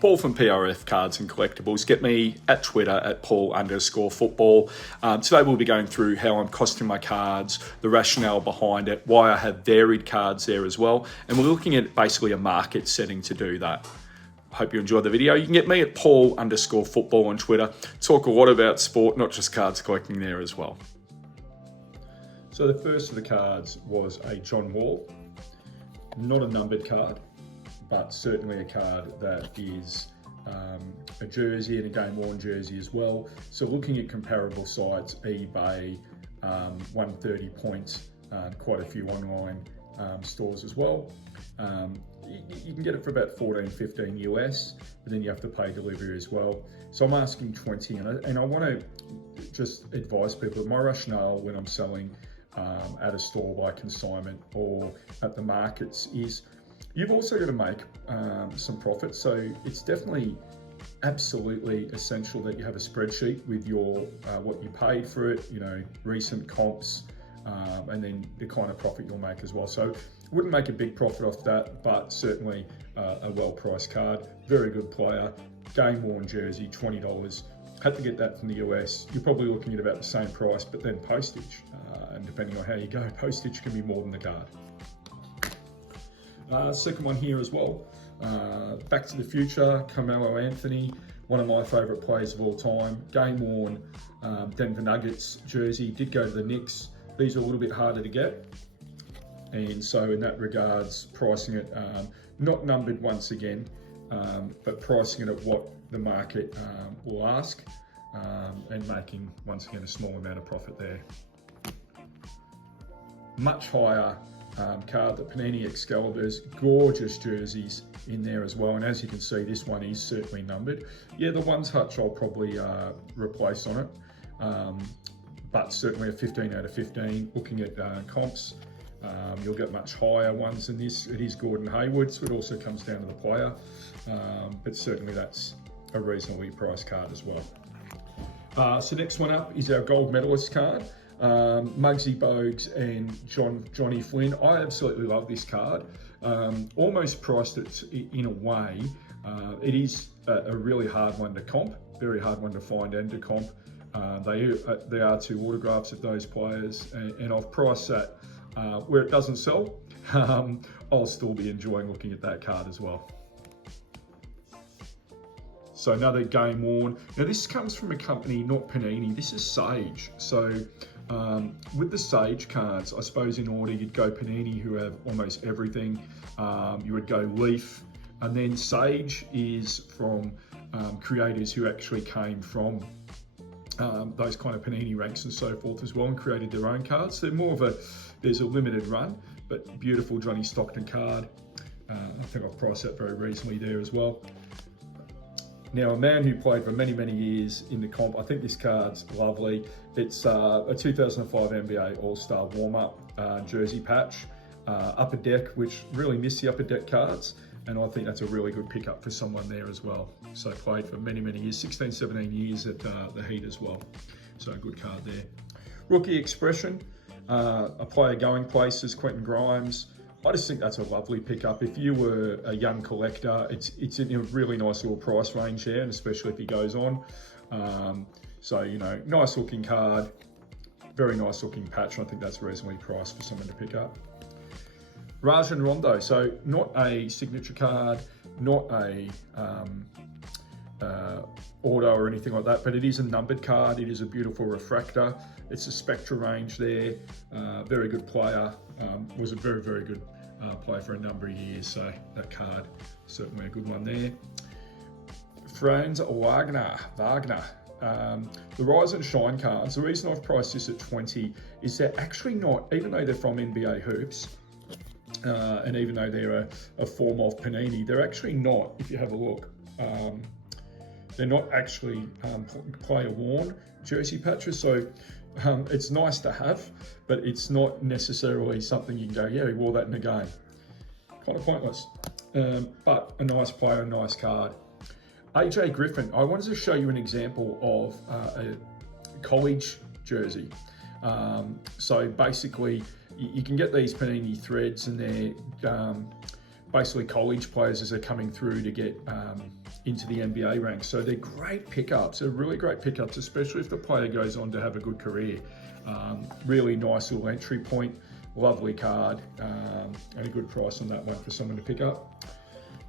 Paul from PRF Cards and Collectables. Get me at Twitter at Paul_football. Today we'll be going through how I'm costing my cards, the rationale behind it, why I have varied cards there as well. And we're looking at basically a market setting to do that. Hope you enjoyed the video. You can get me at Paul_football on Twitter. Talk a lot about sport, not just cards collecting there as well. So the first of the cards was a John Wall. Not a numbered card, but certainly a card that is a jersey and a game-worn jersey as well. So looking at comparable sites, eBay, 130 points, quite a few online stores as well. You can get it for about 14, 15 US, but then you have to pay delivery as well. So I'm asking 20, and I want to just advise people that my rationale when I'm selling at a store by consignment or at the markets is you've also got to make some profit. So it's definitely absolutely essential that you have a spreadsheet with your what you paid for it, you know, recent comps, and then the kind of profit you'll make as well. So wouldn't make a big profit off that, but certainly a well-priced card, very good player, game-worn jersey, $20. Had to get that from the US. You're probably looking at about the same price, but then postage, and depending on how you go, postage can be more than the card. Second one here as well, Back to the Future, Carmelo Anthony, one of my favourite players of all time, game-worn Denver Nuggets jersey, did go to the Knicks. These are a little bit harder to get, and so in that regards, pricing it, not numbered once again, but pricing it at what the market will ask, and making, once again, a small amount of profit there. Much higher card, the Panini Excaliburs, gorgeous jerseys in there as well. And as you can see, this one is certainly numbered. Yeah, the One Touch I'll probably replace on it, but certainly a 15 out of 15. Looking at comps, you'll get much higher ones than this. It is Gordon Hayward, so it also comes down to the player, but certainly that's a reasonably priced card as well. So next one up is our gold medalist card. Muggsy Bogues and Johnny Flynn. I absolutely love this card. Almost priced it in a way. It is a really hard one to comp, very hard one to find and to comp. They are two autographs of those players, and I've priced that where it doesn't sell. I'll still be enjoying looking at that card as well. So another game worn. Now this comes from a company, not Panini, this is Sage. So with the Sage cards, I suppose in order you'd go Panini, who have almost everything. You would go Leaf, and then Sage is from creators who actually came from those kind of Panini ranks and so forth as well, and created their own cards. They're more of there's a limited run, but beautiful Johnny Stockton card. I think I've priced that very reasonably there as well. Now, a man who played for many, many years in the comp, I think this card's lovely. It's a 2005 NBA All-Star warm-up jersey patch, Upper Deck, which really miss the Upper Deck cards, and I think that's a really good pickup for someone there as well. So played for many, many years, 16, 17 years at the Heat as well. So a good card there. Rookie Expression, a player going places, Quentin Grimes. I just think that's a lovely pickup. If you were a young collector, it's in a really nice little price range there, and especially if he goes on. So, you know, nice looking card, very nice looking patch. I think that's reasonably priced for someone to pick up. Rajon Rondo, so not a signature card, not a auto or anything like that, but it is a numbered card. It is a beautiful refractor. It's a Spectra range there. Very good player. Was a very, very good player for a number of years. So that card, certainly a good one there. Franz Wagner. The Rise and Shine cards, the reason I've priced this at 20 is they're actually not, even though they're from NBA Hoops, and even though they're a form of Panini, they're actually not, if you have a look, they're not actually player worn jersey patches. So it's nice to have, but it's not necessarily something you can go, yeah, he wore that in a game. Kind of pointless, but a nice player, a nice card. AJ Griffin, I wanted to show you an example of a college jersey. So basically, you can get these Panini threads, and they're basically college players as they're coming through to get into the NBA ranks. So they're great pickups. They're really great pickups, especially if the player goes on to have a good career. Really nice little entry point, lovely card, and a good price on that one for someone to pick up.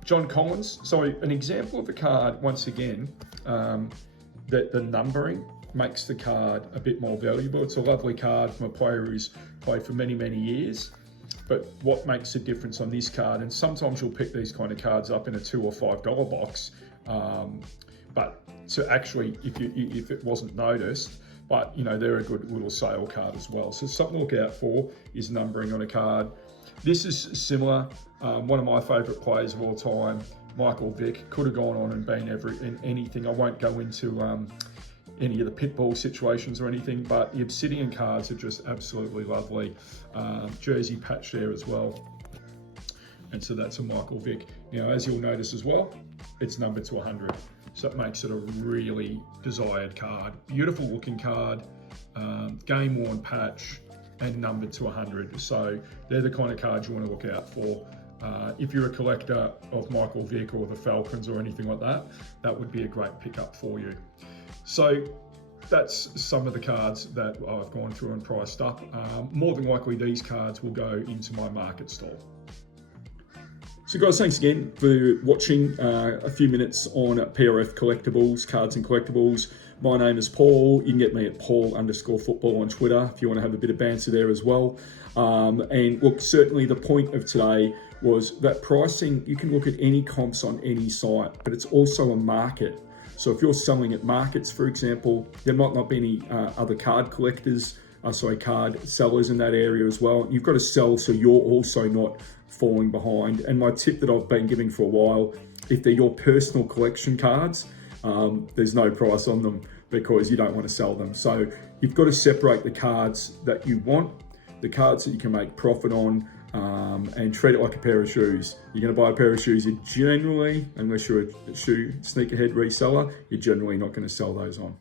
John Collins, so an example of a card, once again, that the numbering makes the card a bit more valuable. It's a lovely card from a player who's played for many, many years. But what makes a difference on this card, and sometimes you'll pick these kind of cards up in a $2 or $5 box, but to actually, if it wasn't noticed, but they're a good little sale card as well. So something to look out for is numbering on a card. This is similar. One of my favourite players of all time, Michael Vick, could have gone on and been in anything. I won't go into any of the pitbull situations or anything, but the Obsidian cards are just absolutely lovely. Jersey patch there as well. And so that's a Michael Vick. Now, as you'll notice as well, it's numbered to 100. So it makes it a really desired card. Beautiful looking card, game worn patch, and numbered to 100. So they're the kind of cards you want to look out for. If you're a collector of Michael Vick or the Falcons or anything like that, that would be a great pickup for you. So that's some of the cards that I've gone through and priced up. More than likely, these cards will go into my market stall. So guys, thanks again for watching a few minutes on PRF Collectables, Cards and Collectibles. My name is Paul. You can get me at Paul_football on Twitter if you want to have a bit of banter there as well. And look, certainly the point of today was that pricing, you can look at any comps on any site, but it's also a market. So if you're selling at markets, for example, there might not be any other card collectors, card sellers in that area as well. You've got to sell so you're also not falling behind. And my tip that I've been giving for a while, if they're your personal collection cards, there's no price on them because you don't want to sell them. So you've got to separate the cards that you want, the cards that you can make profit on, and treat it like a pair of shoes. You're going to buy a pair of shoes, you generally, unless you're a sneakerhead reseller, you're generally not going to sell those on.